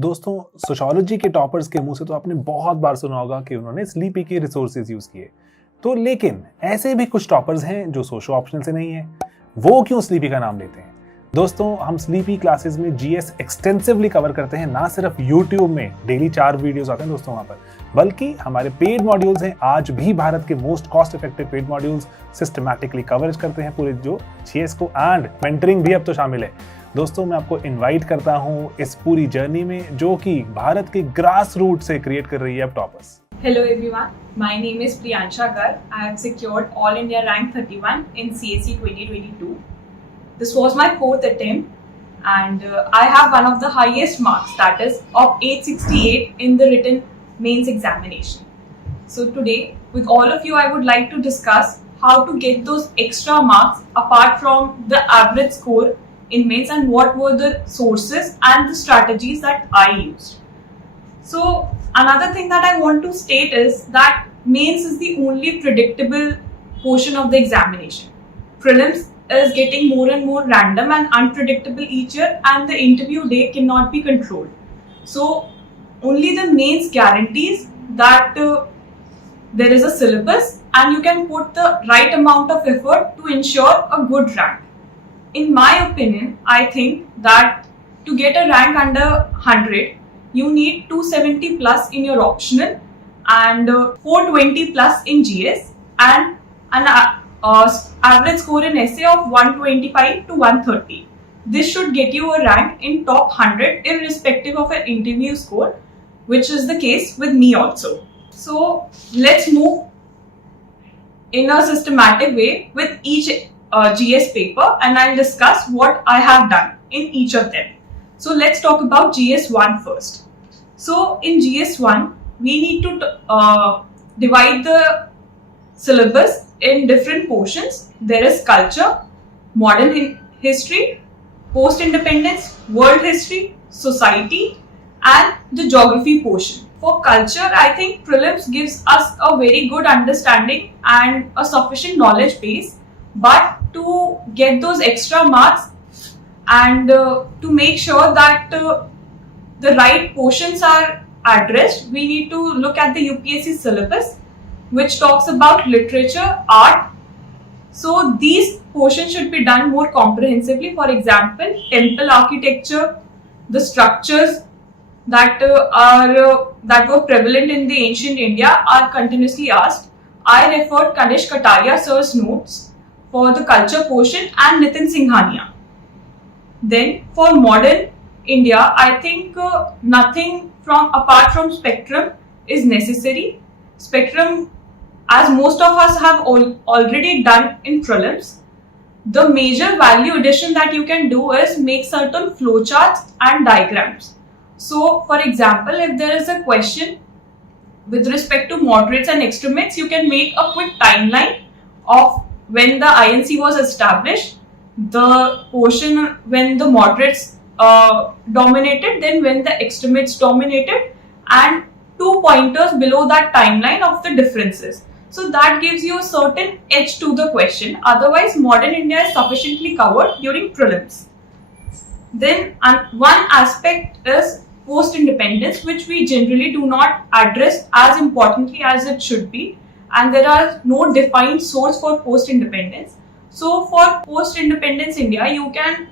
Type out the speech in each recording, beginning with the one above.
दोस्तों, सोशियोलॉजी के टॉपर्स के मुंह से तो आपने बहुत बार सुना होगा कि उन्होंने स्लीपी के रिसोर्सेज यूज किए। तो लेकिन ऐसे भी कुछ टॉपर्स हैं जो सोशो ऑप्शनल से नहीं है। वो क्यों स्लीपी का नाम लेते हैं? दोस्तों, हम स्लीपी क्लासेस में जीएस एक्सटेंसिवली कवर करते हैं। ना सिर्फ यूट्यूब में डेली 4 वीडियोस आते हैं दोस्तों वहां पर, बल्कि हमारे पेड मॉड्यूल्स हैं। आज भी भारत के most cost effective paid modules systematically coverage करते हैं पूरे जो जीएस को, एंड मेंटरिंग भी अब तो शामिल है। दोस्तों, मैं आपको इनवाइट करता हूं इस पूरी जर्नी में जो कि भारत के ग्रास रूट से क्रिएट कर रही है अब toppers. Hello everyone, my name is Priyansha Garg. I have secured All India Rank 31 in CSE 2022. This was my 4th attempt and I have one of the highest marks, that is of 868 in the written mains examination. So today with all of you I would like to discuss how to get those extra marks apart from the average score in mains and what were the sources and the strategies that I used. So another thing that I want to state is that mains is the only predictable portion of the examination. Prelims is getting more and more random and unpredictable each year, and the interview day cannot be controlled. So only the mains guarantees that there is a syllabus and you can put the right amount of effort to ensure a good rank. In my opinion, I think that to get a rank under 100, you need 270 plus in your optional and 420 plus in GS and an average score in essay of 125 to 130. This should get you a rank in top 100 irrespective of an interview score, which is the case with me also. So let's move in a systematic way with each GS paper, and I'll discuss what I have done in each of them. So let's talk about GS1 first. So in GS1, we need to divide the syllabus in different portions. There is culture, modern history, post-independence, world history, society, and the geography portion. For culture, I think prelims gives us a very good understanding and a sufficient knowledge base. But to get those extra marks and to make sure that the right portions are addressed, we need to look at the UPSC syllabus, which talks about literature, art. So these portions should be done more comprehensively. For example, temple architecture, the structures that were prevalent in the ancient India are continuously asked. I referred Kanish Kataria sir's notes for the culture portion and Nitin Singhania. Then for modern India, I think nothing apart from spectrum is necessary. Spectrum, as most of us have already done in prelims, the major value addition that you can do is make certain flowcharts and diagrams. So for example, if there is a question with respect to moderates and extremates, you can make a quick timeline of when the INC was established, the portion when the moderates dominated, then when the extremates dominated, and 2 pointers below that timeline of the differences. So that gives you a certain edge to the question. Otherwise, modern India is sufficiently covered during prelims. Then one aspect is post-independence, which we generally do not address as importantly as it should be. And there are no defined source for post-independence. So for post-independence India, you can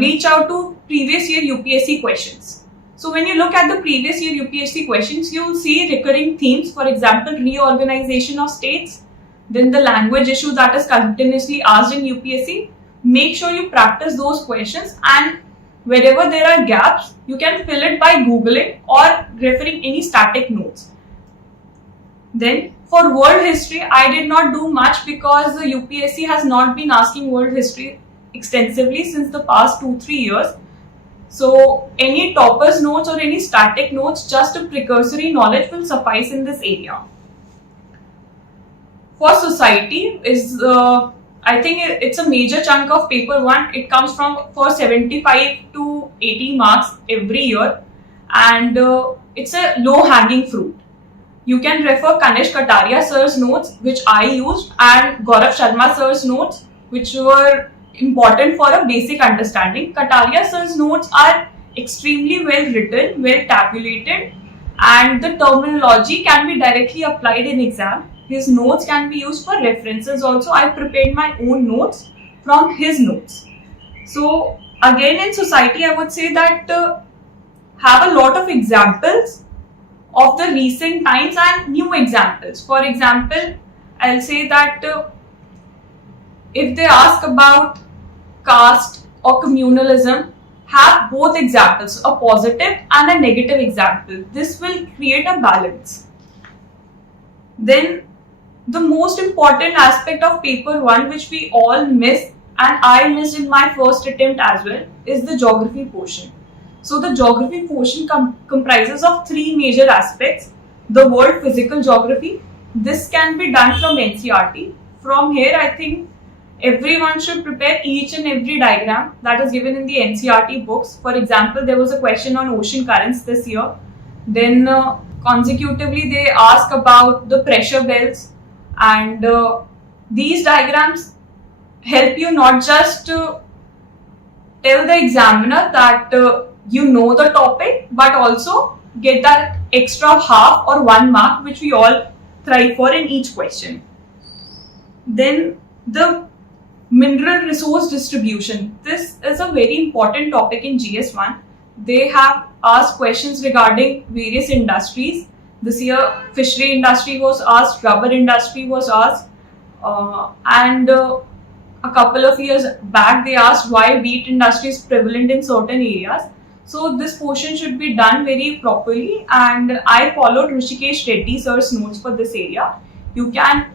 reach out to previous year UPSC questions. So when you look at the previous year UPSC questions, you will see recurring themes. For example, reorganization of states, then the language issue that is continuously asked in UPSC. Make sure you practice those questions, and wherever there are gaps, you can fill it by Googling or referring any static notes. Then for world history, I did not do much because the UPSC has not been asking world history extensively since the past 2-3 years. So any toppers notes or any static notes, just a precursory knowledge will suffice in this area. For society is I think it's a major chunk of paper 1. It comes for 75 to 80 marks every year, and it's a low hanging fruit. You can refer Kanish Kataria sir's notes, which I used, and Gaurav Sharma sir's notes, which were important for a basic understanding. Kataria sir's notes are extremely well written, well tabulated, and the terminology can be directly applied in exam. His notes can be used for references also. I prepared my own notes from his notes. So again, in society, I would say that have a lot of examples of the recent times and new examples. For example, I'll say that if they ask about caste or communalism, have both examples, a positive and a negative example. This will create a balance. Then the most important aspect of paper 1, which we all miss, and I missed in my first attempt as well, is the geography portion. So the geography portion comprises of 3 major aspects. The world physical geography. This can be done from NCERT. From here, I think everyone should prepare each and every diagram that is given in the NCERT books. For example, there was a question on ocean currents this year. Then consecutively, they ask about the pressure belts, and these diagrams help you not just to tell the examiner that you know the topic, but also get that extra half or 1 mark which we all thrive for in each question. Then the mineral resource distribution. This is a very important topic in GS1. They have asked questions regarding various industries. This year, fishery industry was asked, rubber industry was asked, and a couple of years back they asked why wheat industry is prevalent in certain areas. So this portion should be done very properly, and I followed Rishikesh Reddy sir's notes for this area. You can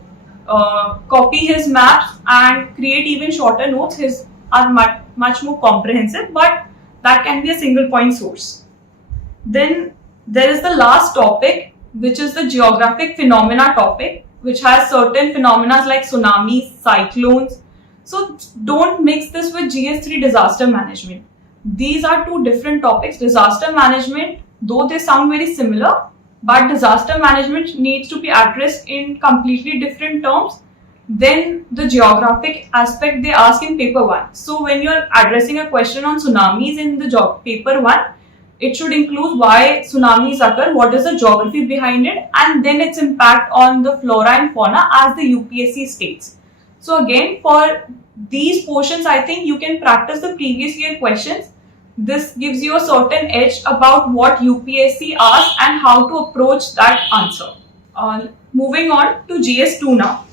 copy his maps and create even shorter notes. His are much more comprehensive, but that can be a single point source. Then there is the last topic, which is the geographic phenomena topic, which has certain phenomena like tsunamis, cyclones. So don't mix this with GS3 disaster management. These are 2 different topics. Disaster management, though they sound very similar, but disaster management needs to be addressed in completely different terms than the geographic aspect they ask in paper 1. So when you're addressing a question on tsunamis in the paper 1, it should include why tsunamis occur, what is the geography behind it, and then its impact on the flora and fauna as the UPSC states. So again, for these portions, I think you can practice the previous year questions. This gives you a certain edge about what UPSC asks and how to approach that answer. Moving on to GS2 now.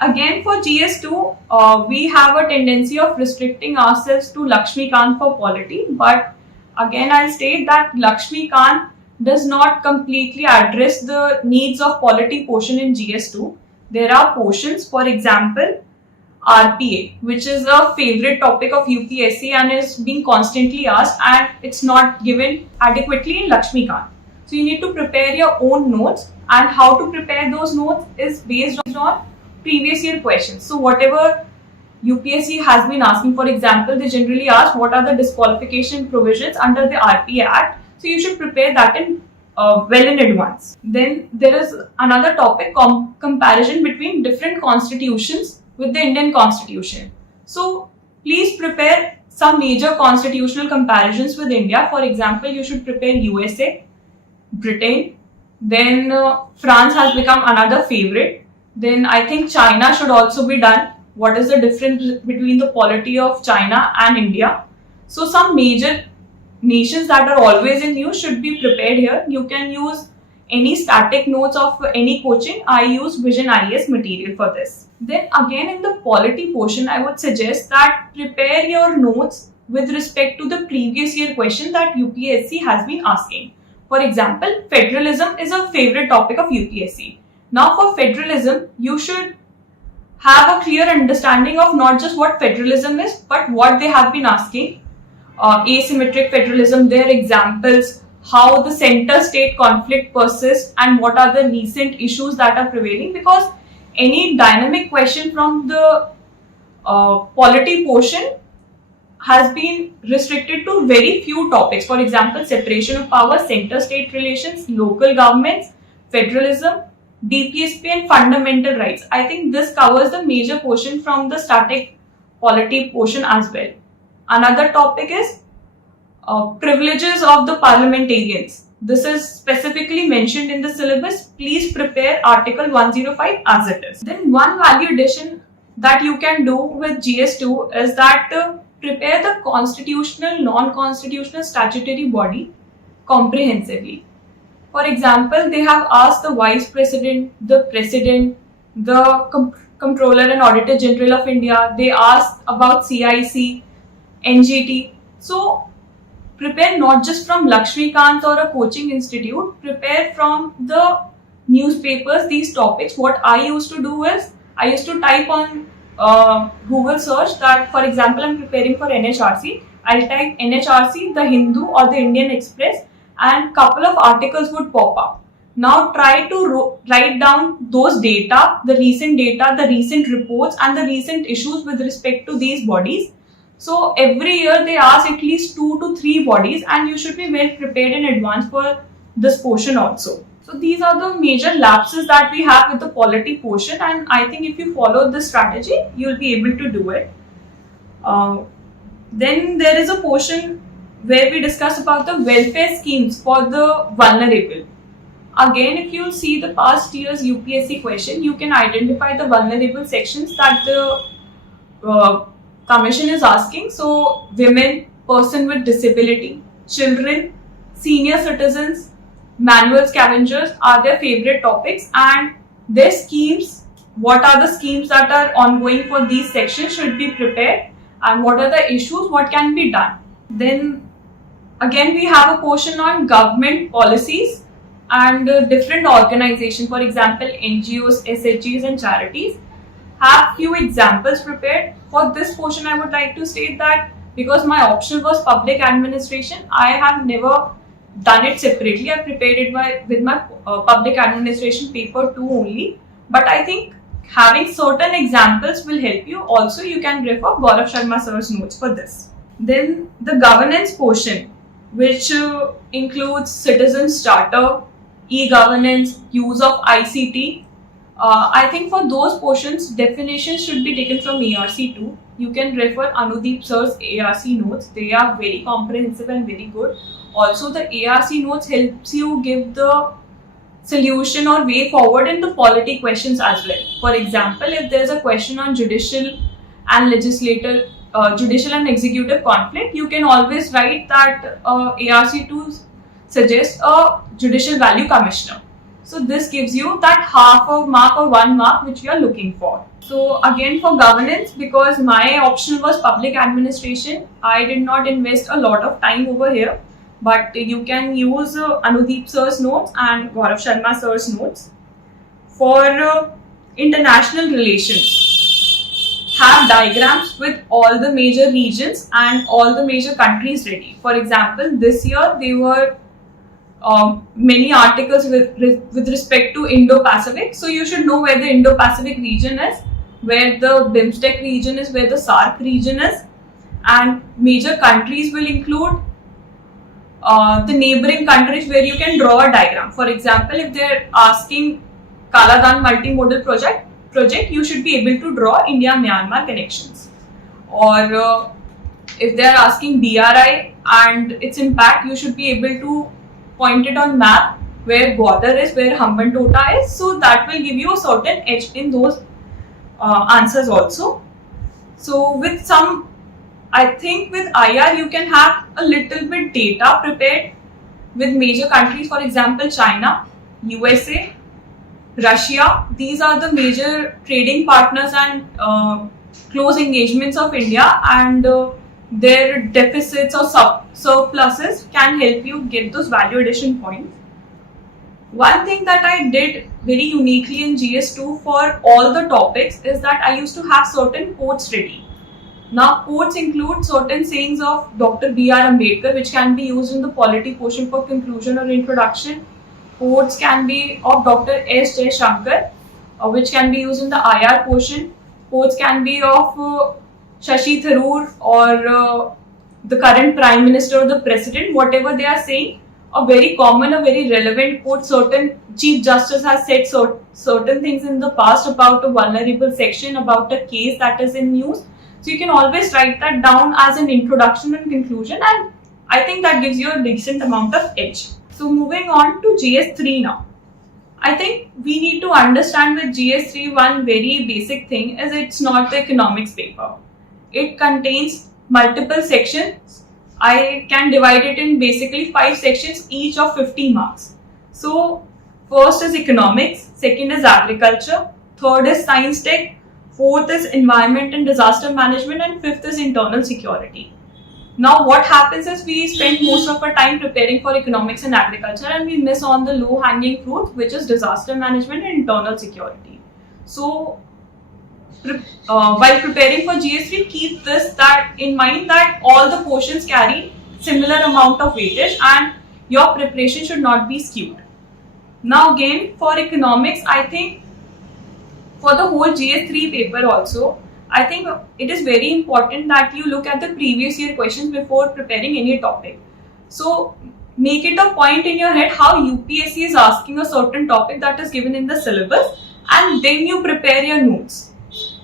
Again, for GS2, we have a tendency of restricting ourselves to Lakshmikant for polity, but again, I'll state that Lakshmikant does not completely address the needs of polity portion in GS2. There are portions, for example, RPA, which is a favorite topic of UPSC and is being constantly asked, and it's not given adequately in Lakshmikant. So you need to prepare your own notes, and how to prepare those notes is based on previous year questions. So whatever UPSC has been asking, for example, they generally ask what are the disqualification provisions under the RPA Act. So you should prepare that in well in advance. Then there is another topic, comparison between different constitutions with the Indian Constitution. So please prepare some major constitutional comparisons with India. For example, you should prepare USA, Britain, then France has become another favorite. Then I think China should also be done. What is the difference between the polity of China and India? So some major nations that are always in use should be prepared here. You can use any static notes of any coaching. I use Vision IAS material for this. Then again in the polity portion, I would suggest that prepare your notes with respect to the previous year question that UPSC has been asking. For example, federalism is a favorite topic of UPSC. Now for federalism, you should have a clear understanding of not just what federalism is, but what they have been asking. Asymmetric federalism, their examples, how the center-state conflict persists, and what are the recent issues that are prevailing. Because any dynamic question from the polity portion has been restricted to very few topics. For example, separation of power, center-state relations, local governments, federalism, DPSP and fundamental rights. I think this covers the major portion from the static polity portion as well. Another topic is privileges of the parliamentarians. This is specifically mentioned in the syllabus. Please prepare Article 105 as it is. Then one value addition that you can do with GS2 is that prepare the constitutional, non-constitutional statutory body comprehensively. For example, they have asked the Vice President, the President, the Comptroller and Auditor General of India. They asked about CIC, NGT. So prepare not just from Lakshmikant or a coaching institute, prepare from the newspapers these topics. What I used to do is, I used to type on Google search that, for example, I'm preparing for NHRC. I'll type NHRC, the Hindu or the Indian Express, and couple of articles would pop up. Now try to write down those data, the recent reports and the recent issues with respect to these bodies. So every year they ask at least 2 to 3 bodies, and you should be well prepared in advance for this portion also. So these are the major lapses that we have with the polity portion, and I think if you follow this strategy, you'll be able to do it. Then there is a portion where we discuss about the welfare schemes for the vulnerable. Again, if you see the past year's UPSC question, you can identify the vulnerable sections that the Commission is asking. So women, person with disability, children, senior citizens, manual scavengers are their favorite topics, and their schemes, what are the schemes that are ongoing for these sections should be prepared, and what are the issues, what can be done. Then again we have a portion on government policies and different organizations, for example NGOs, SHGs and charities. Have few examples prepared. For this portion I would like to state that because my option was public administration, I have never done it separately. I prepared it with my public administration paper 2 only, but I think having certain examples will help you. Also you can refer Gaurav Sharma sir's notes for this. Then the governance portion, which includes citizens charter, e-governance, use of ICT. I think for those portions, definitions should be taken from ARC2. You can refer Anudeep sir's ARC notes. They are very comprehensive and very good. Also, the ARC notes helps you give the solution or way forward in the polity questions as well. For example, if there's a question on judicial and executive conflict, you can always write that ARC2 suggests a judicial value commissioner. So this gives you that half a mark or 1 mark which you are looking for. So again for governance, because my option was public administration, I did not invest a lot of time over here. But you can use Anudeep sir's notes and Gaurav Sharma sir's notes. For international relations, have diagrams with all the major regions and all the major countries ready. For example, this year there were many articles with respect to Indo-Pacific. So you should know where the Indo-Pacific region is, where the BIMSTEC region is, where the SAARC region is, and major countries will include the neighboring countries where you can draw a diagram. For example, if they're asking Kaladan multimodal project, you should be able to draw India-Myanmar connections. Or if they're asking BRI and its impact, you should be able to point it on map where Gwadar is, where Hambantota is. So that will give you a certain edge in those answers also. So with some, I think with IR you can have a little bit data prepared with major countries, for example China, USA, Russia. These are the major trading partners and close engagements of India, and their deficits or surpluses can help you get those value addition points. One thing that I did very uniquely in GS2 for all the topics is that I used to have certain quotes ready. Now quotes include certain sayings of Dr. B.R. Ambedkar which can be used in the polity portion for conclusion or introduction. Quotes can be of Dr. S. Jaishankar which can be used in the IR portion. Quotes can be of Shashi Tharoor or the current Prime Minister or the President, whatever they are saying. A very common, a very relevant quote. Certain Chief Justice has said certain things in the past about a vulnerable section, about a case that is in news. So you can always write that down as an introduction and conclusion, and I think that gives you a decent amount of edge. So moving on to GS3 now. I think we need to understand with GS3 one very basic thing is it's not the economics paper. It contains multiple sections. I can divide it in basically 5 sections, each of 50 marks. So first is economics, second is agriculture, third is science tech, fourth is environment and disaster management, and fifth is internal security. Now what happens is we spend most of our time preparing for economics and agriculture and we miss on the low hanging fruit, which is disaster management and internal security. So while preparing for GS3, keep that in mind that all the portions carry similar amount of weightage and your preparation should not be skewed. Now again for economics, I think for the whole GS3 paper also, I think it is very important that you look at the previous year questions before preparing any topic. So make it a point in your head how UPSC is asking a certain topic that is given in the syllabus and then you prepare your notes.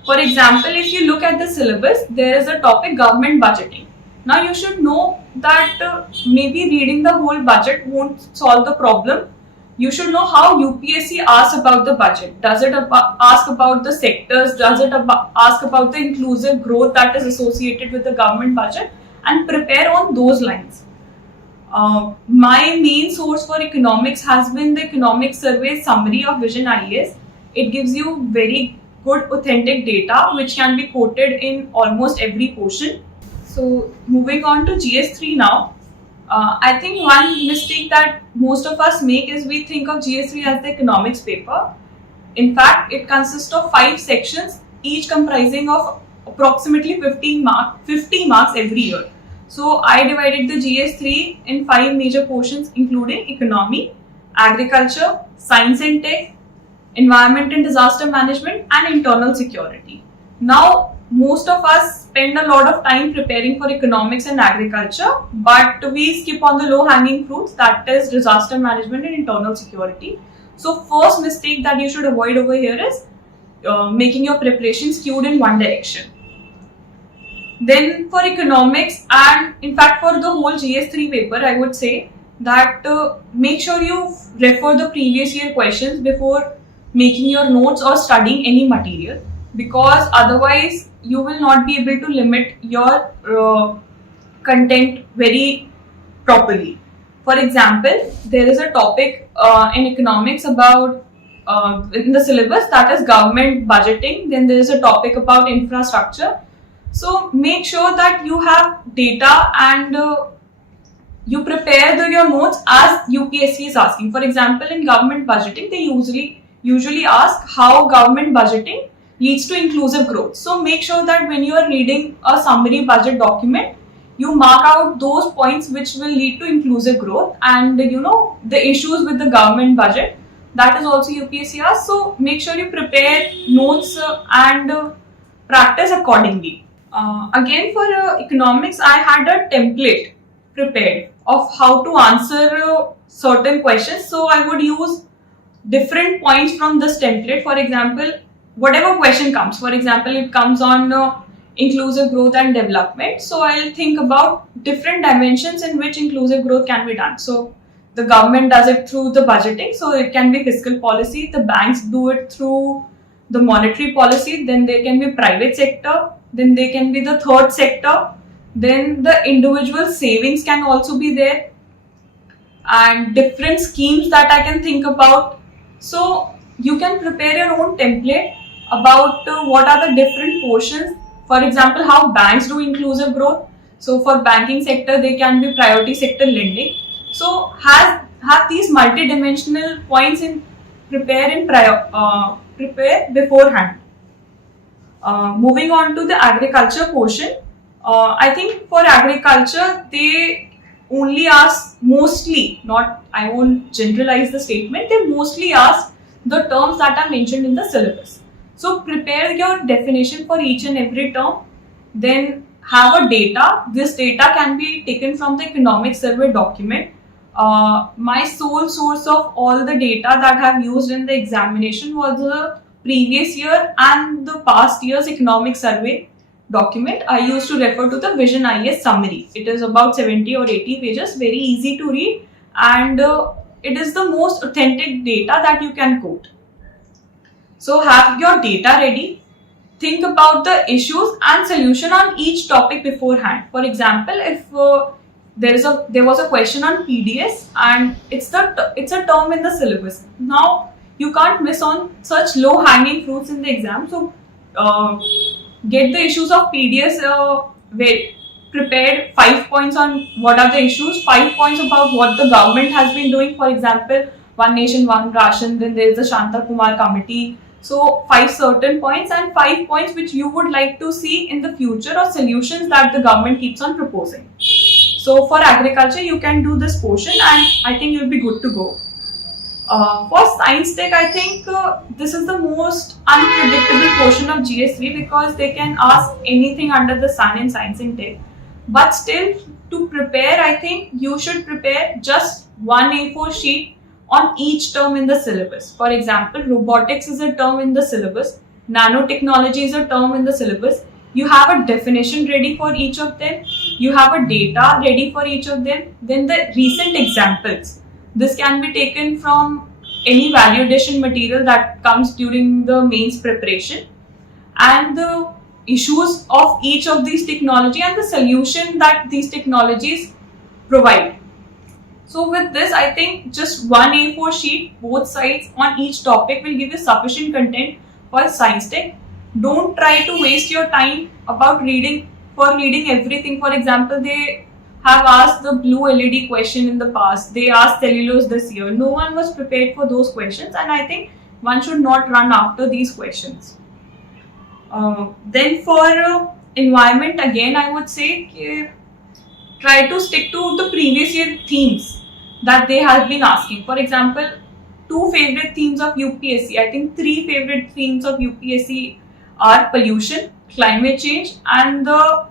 For example, if you look at the syllabus, there is a topic government budgeting. Now you should know that maybe reading the whole budget won't solve the problem. You should know how UPSC asks about the budget. Does it ask about the sectors? Does it ask about the inclusive growth that is associated with the government budget? And prepare on those lines. My main source for economics has been the economic survey summary of Vision IAS. It gives you very good authentic data which can be quoted in almost every portion. So moving on to GS3 now. I think one mistake that most of us make is we think of GS3 as the economics paper. In fact, it consists of 5 sections, each comprising of approximately 50 marks every year. So I divided the GS3 in 5 major portions including economy, agriculture, science and tech, environment and disaster management, and internal security. Now, most of us spend a lot of time preparing for economics and agriculture, but we skip on the low hanging fruits, that is disaster management and internal security. So first mistake that you should avoid over here is making your preparation skewed in one direction. Then for economics and in fact for the whole GS3 paper, I would say that make sure you refer the previous year questions before making your notes or studying any material, because otherwise you will not be able to limit your content very properly. For example, there is a topic in economics about in the syllabus, that is government budgeting. Then there is a topic about infrastructure. So make sure that you have data and you prepare your notes as UPSC is asking. For example, in government budgeting, they usually ask how government budgeting leads to inclusive growth. So make sure that when you are reading a summary budget document, you mark out those points which will lead to inclusive growth and the issues with the government budget. That is also UPSC asks. So make sure you prepare notes and practice accordingly. Again for economics, I had a template prepared of how to answer certain questions. So I would use different points from this template. For example, whatever question comes, for example, it comes on inclusive growth and development. So I'll think about different dimensions in which inclusive growth can be done. So the government does it through the budgeting. So it can be fiscal policy. The banks do it through the monetary policy. Then there can be private sector. Then there can be the third sector. Then the individual savings can also be there. And different schemes that I can think about. So you can prepare your own template about what are the different portions. For example, how banks do inclusive growth. So for banking sector, they can be priority sector lending. So have these multi-dimensional points in prepare beforehand. Moving on to the agriculture portion, I think for agriculture they only ask mostly, not I won't generalize the statement, they mostly ask the terms that are mentioned in the syllabus. So prepare your definition for each and every term, then have a data. This data can be taken from the economic survey document. My sole source of all the data that I have used in the examination was the previous year and the past year's economic survey document, I used to refer to the Vision IAS summary. It is about 70 or 80 pages, very easy to read, and it is the most authentic data that you can quote. So have your data ready. Think about the issues and solution on each topic beforehand. For example, if there was a question on PDS and it's a term in the syllabus. Now you can't miss on such low hanging fruits in the exam. So get the issues of PDS prepared 5 points on what are the issues, 5 points about what the government has been doing. For example, One Nation, One Ration, then there is the Shanta Kumar committee. So 5 certain points and 5 points which you would like to see in the future or solutions that the government keeps on proposing. So for agriculture, you can do this portion and I think you'll be good to go. For Science Tech, I think this is the most unpredictable portion of GS3 because they can ask anything under the sun in Science and Tech. But still, to prepare, I think you should prepare just one A4 sheet on each term in the syllabus. For example, robotics is a term in the syllabus, nanotechnology is a term in the syllabus. You have a definition ready for each of them, you have a data ready for each of them, then the recent examples. This can be taken from any value addition material that comes during the mains preparation, and the issues of each of these technology and the solution that these technologies provide. So with this, I think just one A4 sheet, both sides on each topic will give you sufficient content for Science Tech. Don't try to waste your time about reading everything. For example, they have asked the blue LED question in the past. They asked cellulose this year. No one was prepared for those questions, and I think one should not run after these questions. Then for environment, again, I would say try to stick to the previous year themes that they have been asking. For example, 2 favorite themes of UPSC. I think 3 favorite themes of UPSC are pollution, climate change, and the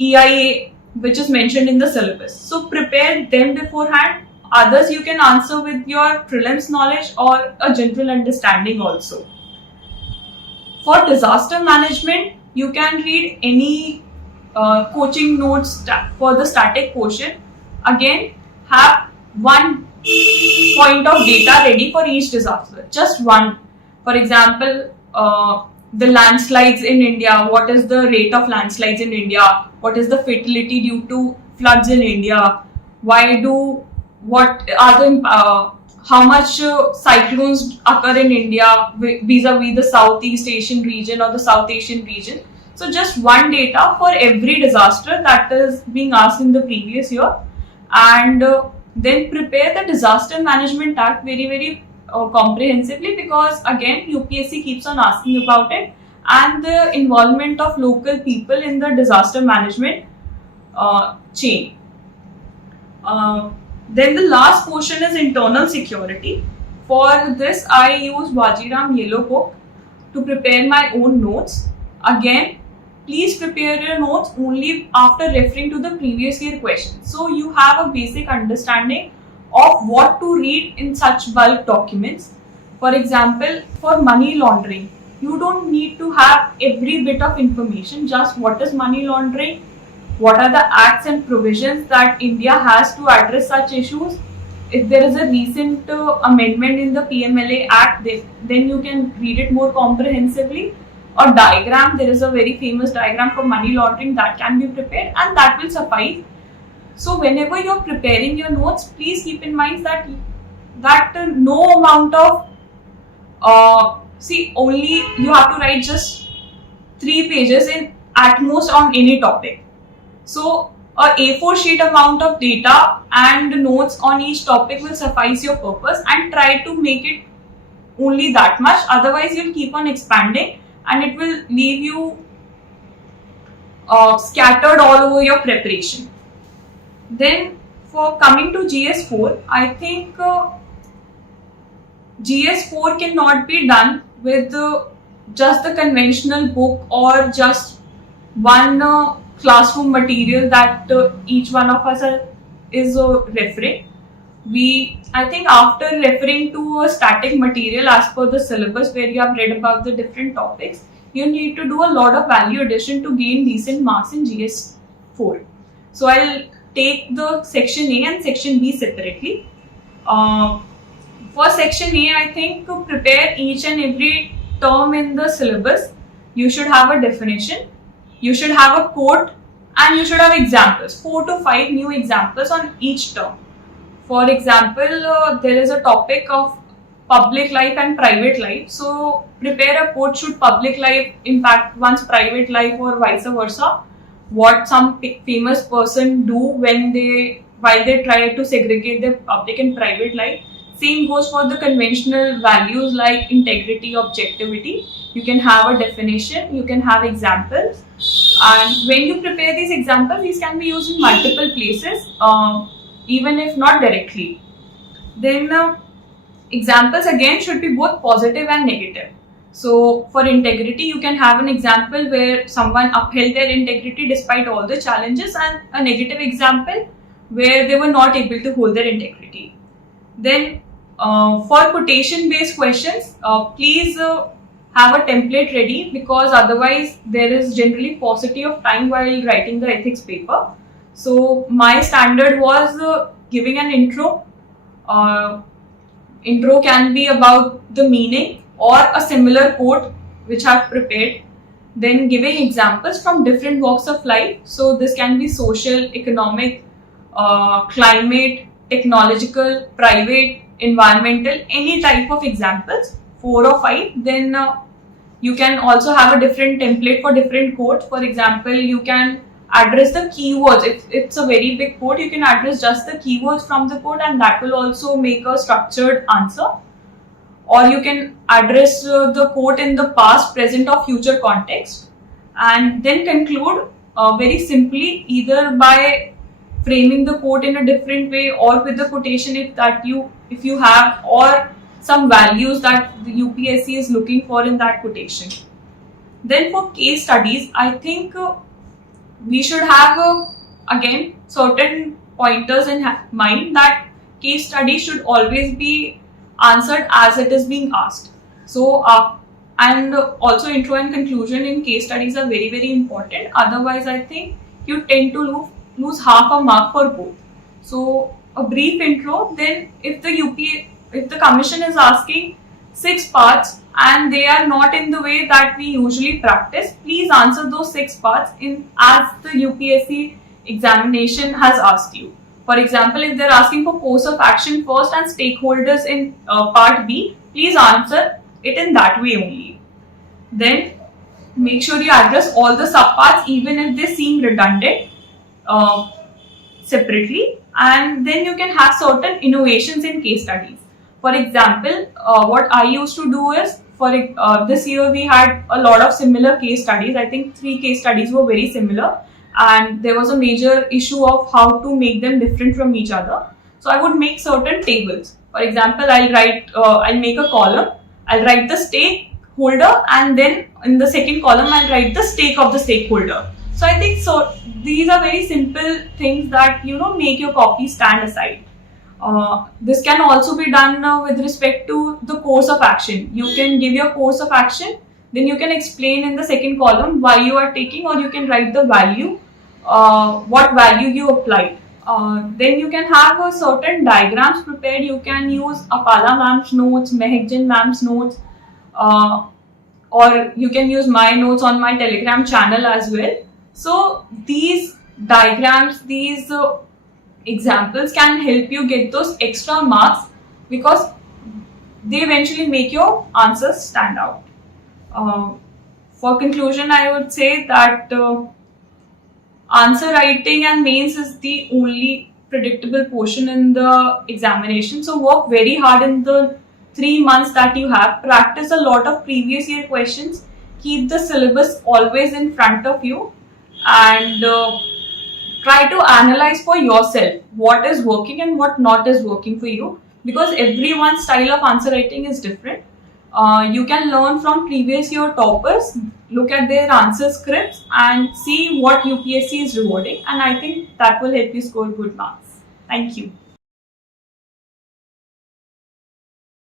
EIA, which is mentioned in the syllabus. So prepare them beforehand. Others you can answer with your prelims knowledge or a general understanding also. For disaster management, you can read any coaching notes for the static portion. Again, have one point of data ready for each disaster. Just one. For example, the landslides in India. What is the rate of landslides in India? What is the fatality due to floods in India? How much cyclones occur in India vis-a-vis the Southeast Asian region or the South Asian region. So just one data for every disaster that is being asked in the previous year, and then prepare the Disaster Management Act very comprehensively, because again UPSC keeps on asking about it, and the involvement of local people in the disaster management chain. Then the last portion is internal security. For this, I use Wajiram Yellow Book to prepare my own notes. Again, please prepare your notes only after referring to the previous year questions, so you have a basic understanding of what to read in such bulk documents. For example, for money laundering, you don't need to have every bit of information, just what is money laundering, what are the acts and provisions that India has to address such issues. If there is a recent amendment in the PMLA Act, then you can read it more comprehensively. Or diagram, there is a very famous diagram for money laundering that can be prepared, and that will suffice. So whenever you're preparing your notes, please keep in mind that no amount of only you have to write just 3 pages in at most on any topic. So a A4 sheet amount of data and notes on each topic will suffice your purpose, and try to make it only that much. Otherwise, you'll keep on expanding and it will leave you scattered all over your preparation. Then for coming to GS4, I think GS4 cannot be done with just the conventional book or just one classroom material that each one of us is referring. I think after referring to a static material as per the syllabus where you have read about the different topics, you need to do a lot of value addition to gain decent marks in GS4. So I'll take the section A and section B separately. For section A, I think to prepare each and every term in the syllabus, you should have a definition, you should have a quote, and you should have examples, 4 to 5 new examples on each term. For example, there is a topic of public life and private life. So prepare a quote, should public life impact one's private life or vice versa? What some famous person do while they try to segregate their public and private life. Same goes for the conventional values like integrity, objectivity. You can have a definition, you can have examples. And when you prepare these examples, these can be used in multiple places, even if not directly. Then examples again should be both positive and negative. So for integrity, you can have an example where someone upheld their integrity despite all the challenges, and a negative example where they were not able to hold their integrity. Then for quotation based questions, please have a template ready, because otherwise there is generally paucity of time while writing the ethics paper. So my standard was giving an intro. Intro can be about the meaning or a similar quote which I've prepared. Then giving examples from different walks of life. So this can be social, economic, climate, technological, private, environmental, any type of examples, 4 or 5. Then you can also have a different template for different quotes. For example, you can address the keywords. If it's a very big quote, you can address just the keywords from the quote, and that will also make a structured answer. Or you can address the quote in the past, present or future context, and then conclude very simply, either by framing the quote in a different way or with the quotation if you have, or some values that the UPSC is looking for in that quotation. Then for case studies, I think we should have again certain pointers in mind, that case study should always be answered as it is being asked. So and also intro and conclusion in case studies are very, very important. Otherwise, I think you tend to lose half a mark for both. So a brief intro, then if the commission is asking 6 parts and they are not in the way that we usually practice, please answer those 6 parts as the UPSC examination has asked you. For example, if they're asking for course of action first and stakeholders in part B, please answer it in that way only. Then make sure you address all the subparts even if they seem redundant separately, and then you can have certain innovations in case studies. For example, what I used to do is, for this year we had a lot of similar case studies. I think 3 case studies were very similar, and there was a major issue of how to make them different from each other. So I would make certain tables. For example, I'll make a column, I'll write the stakeholder, and then in the second column I'll write the stake of the stakeholder. So I think these are very simple things that make your copy stand aside. This can also be done with respect to the course of action. You can give your course of action, then you can explain in the second column why you are taking, or you can write the value, what value you applied. Then you can have certain diagrams prepared. You can use Apala ma'am's notes, Mehakjan ma'am's notes, or you can use my notes on my Telegram channel as well. So these diagrams, these examples can help you get those extra marks, because they eventually make your answers stand out. For conclusion, I would say that answer writing and mains is the only predictable portion in the examination. So work very hard in the 3 months that you have. Practice a lot of previous year questions. Keep the syllabus always in front of you, and try to analyze for yourself what is working and what not is working for you, because everyone's style of answer writing is different. You can learn from previous year toppers, look at their answer scripts and see what UPSC is rewarding, and I think that will help you score good marks. Thank you.